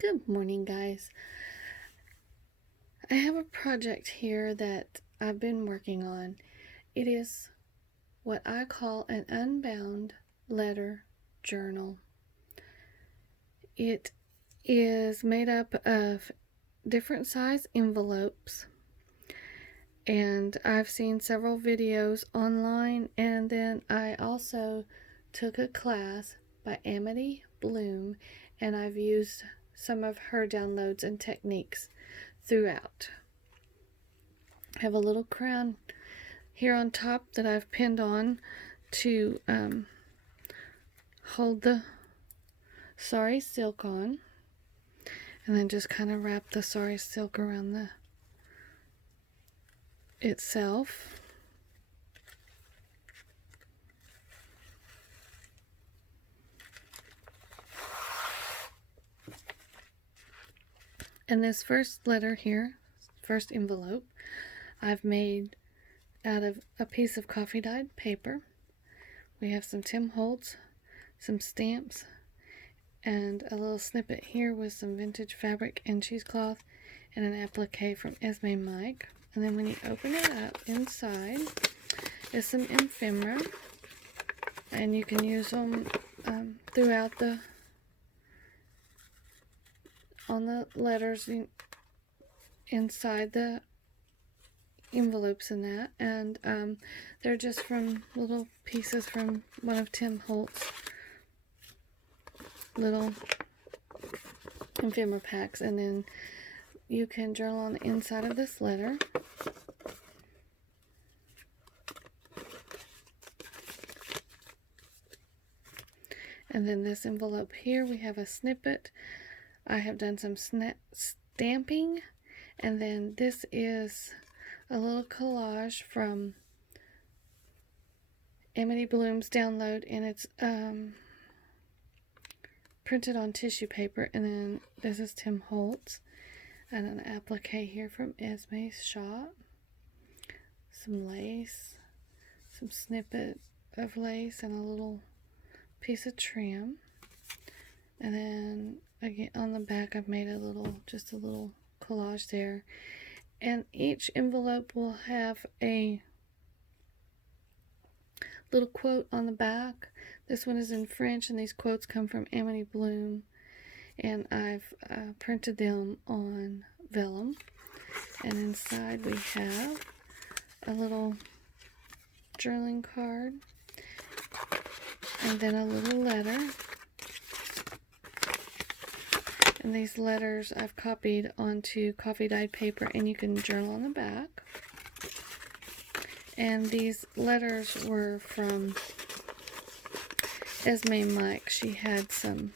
Good morning, guys. I have a project here that I've been working on. It is what I call an Unbound letter journal. It is made up of different size envelopes, and I've seen several videos online, and then I also took a class by Amity Bloom, and I've used some of her downloads and techniques throughout. I have a little crown here on top that I've pinned on to hold the sari silk on, and then just kind of wrap the sari silk around the itself. And this first letter here, first envelope, I've made out of a piece of coffee dyed paper. We have some Tim Holtz, some stamps, and a little snippet here with some vintage fabric and cheesecloth, and an applique from Esme Mike. And then when you open it up, inside is some ephemera, and you can use them throughout on the letters inside the envelopes and that, and they're just from little pieces from one of Tim Holt's little ephemera packs. And then you can journal on the inside of this letter. And then this envelope here, we have a snippet. I have done some stamping, and then this is a little collage from Amity Bloom's download, and it's printed on tissue paper. And then this is Tim Holtz, and an applique here from Esme's shop, some lace, some snippet of lace, and a little piece of trim. And then again on the back I've made just a little collage there, and each envelope will have a little quote on the back. This one is in French, and these quotes come from Amity Bloom, and I've printed them on vellum. And inside we have a little journaling card, and then a little letter. And these letters I've copied onto coffee dyed paper, and you can journal on the back. And these letters were from Esme Mike. She had some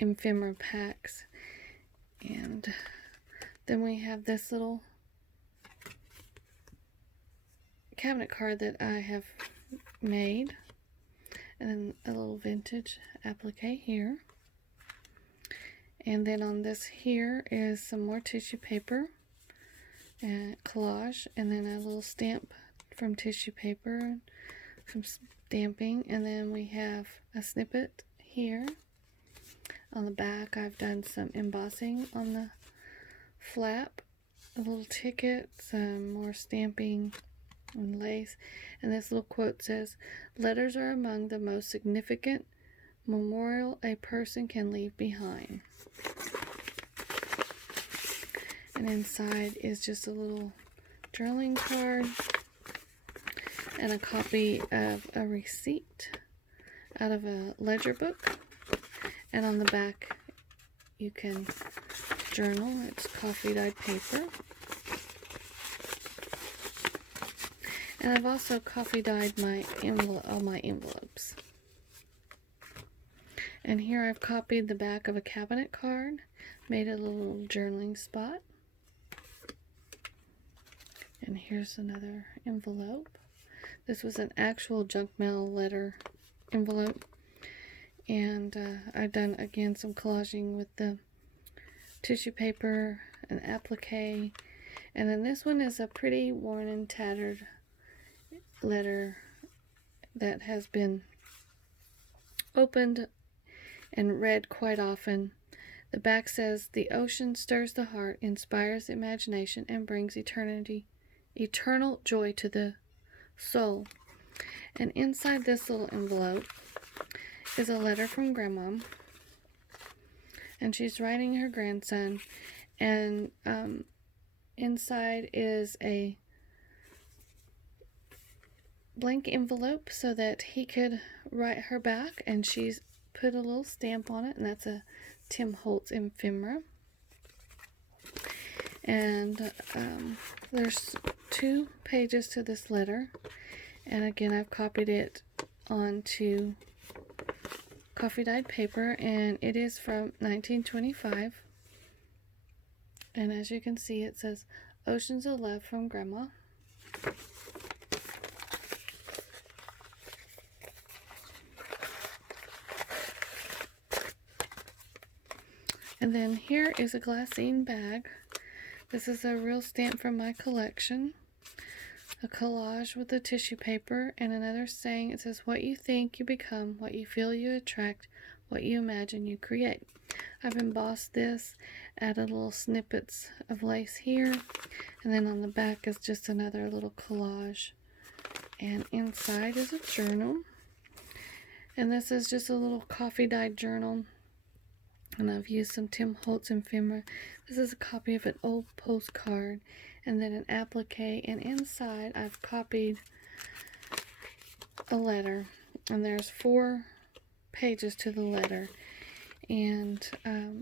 ephemera packs. And then we have this little cabinet card that I have made, and then a little vintage applique here. And then on this here is some more tissue paper and collage, and then a little stamp from tissue paper, some stamping. And then we have a snippet here. On the back I've done some embossing on the flap, a little ticket, some more stamping and lace. And this little quote says, "Letters are among the most significant memorial a person can leave behind." And inside is just a little journaling card and a copy of a receipt out of a ledger book. And on the back you can journal. It's coffee dyed paper. And I've also coffee dyed all my envelopes. And here I've copied the back of a cabinet card, made a little journaling spot. And here's another envelope. This was an actual junk mail letter envelope. And I've done, again, some collaging with the tissue paper and applique. And then this one is a pretty worn and tattered letter that has been opened and read quite often The back says, "The ocean stirs the heart, inspires the imagination, and brings eternal joy to the soul." And inside this little envelope is a letter from Grandma, and she's writing her grandson, and inside is a blank envelope so that he could write her back, and she's put a little stamp on it, and that's a Tim Holtz ephemera. And there's 2 pages to this letter, and again I've copied it onto coffee dyed paper, and it is from 1925. And as you can see, it says, "Oceans of Love from Grandma." And then here is a glassine bag. This is a real stamp from my collection. A collage with the tissue paper, and another saying. It says, "What you think, you become. What you feel, you attract. What you imagine, you create." I've embossed this, added little snippets of lace here, and then on the back is just another little collage. And inside is a journal. And this is just a little coffee dyed journal. And I've used some Tim Holtz ephemera. This is a copy of an old postcard, and then an applique, and inside I've copied a letter, and there's 4 pages to the letter, and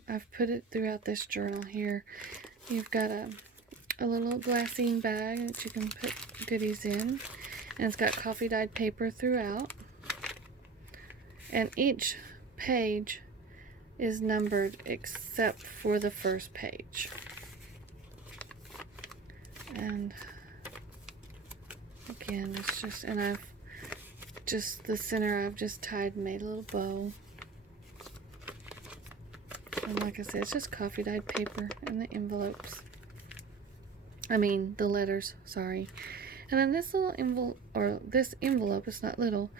I've put it throughout this journal here. You've got a little glassine bag that you can put goodies in, and it's got coffee dyed paper throughout, and each page is numbered except for the first page. And again, it's just, and I've just, the center I've just tied and made a little bow. And like I said, it's just coffee dyed paper and the envelopes. I mean, the letters, sorry. And then this little envelope, or this envelope, it's not little,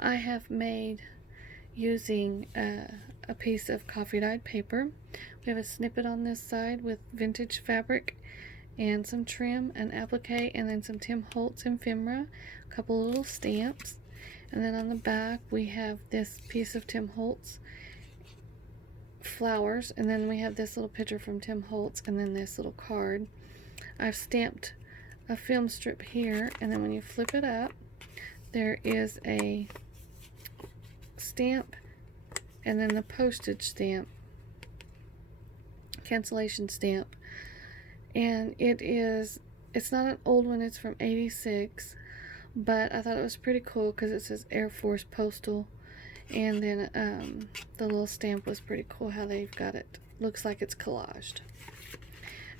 I have made using a piece of coffee dyed paper. We have a snippet on this side with vintage fabric and some trim, an applique, and then some Tim Holtz ephemera, a couple little stamps, and then on the back we have this piece of Tim Holtz flowers, and then we have this little picture from Tim Holtz, and then this little card. I've stamped a film strip here, and then when you flip it up, there is a stamp, and then the postage stamp, cancellation stamp, and it's not an old one, it's from 86, but I thought it was pretty cool because it says Air Force Postal, and then the little stamp was pretty cool how they've got it, looks like it's collaged.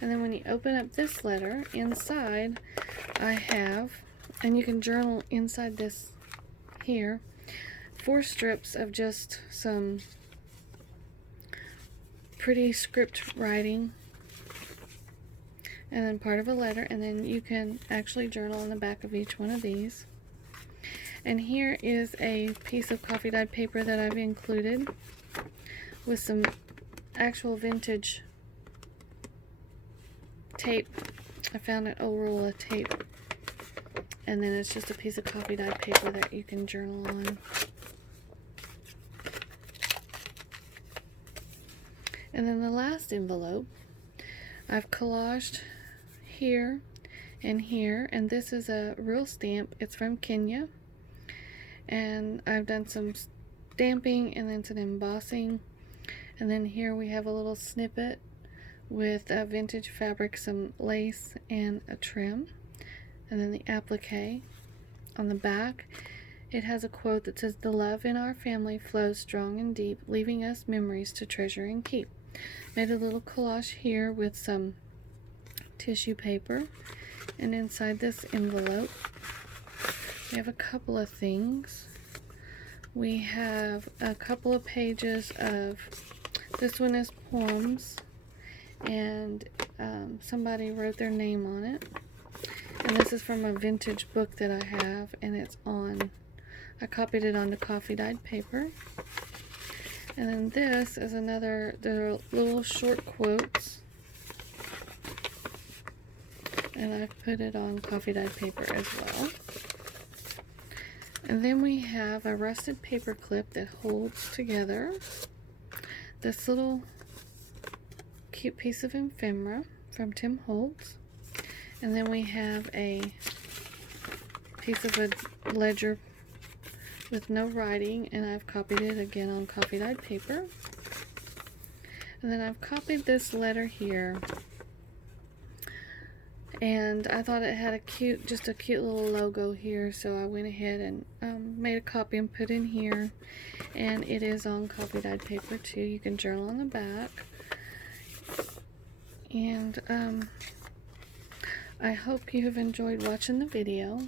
And then when you open up this letter, inside I have, and you can journal inside this here, 4 strips of just some pretty script writing, and then part of a letter, and then you can actually journal on the back of each one of these. And here is a piece of coffee dyed paper that I've included with some actual vintage tape. I found an old roll of tape, and then it's just a piece of coffee dyed paper that you can journal on. And then the last envelope, I've collaged here and here, and this is a real stamp. It's from Kenya, and I've done some stamping and then some embossing. And then here we have a little snippet with vintage fabric, some lace, and a trim, and then the applique. On the back, it has a quote that says, "The love in our family flows strong and deep, leaving us memories to treasure and keep." Made a little collage here with some tissue paper, and inside this envelope we have a couple of things. We have a couple of pages of, this one is poems, and somebody wrote their name on it, and this is from a vintage book that I have, and it's on, I copied it onto coffee dyed paper. And then this is another, they're little short quotes. And I've put it on coffee dyed paper as well. And then we have a rusted paper clip that holds together this little cute piece of ephemera from Tim Holtz. And then we have a piece of a ledger with no writing, and I've copied it again on coffee dyed paper. And then I've copied this letter here, and I thought it had just a cute little logo here, so I went ahead and made a copy and put in here. And it is on coffee dyed paper too. You can journal on the back. And I hope you have enjoyed watching the video.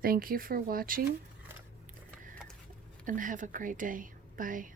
Thank you for watching, and have a great day. Bye.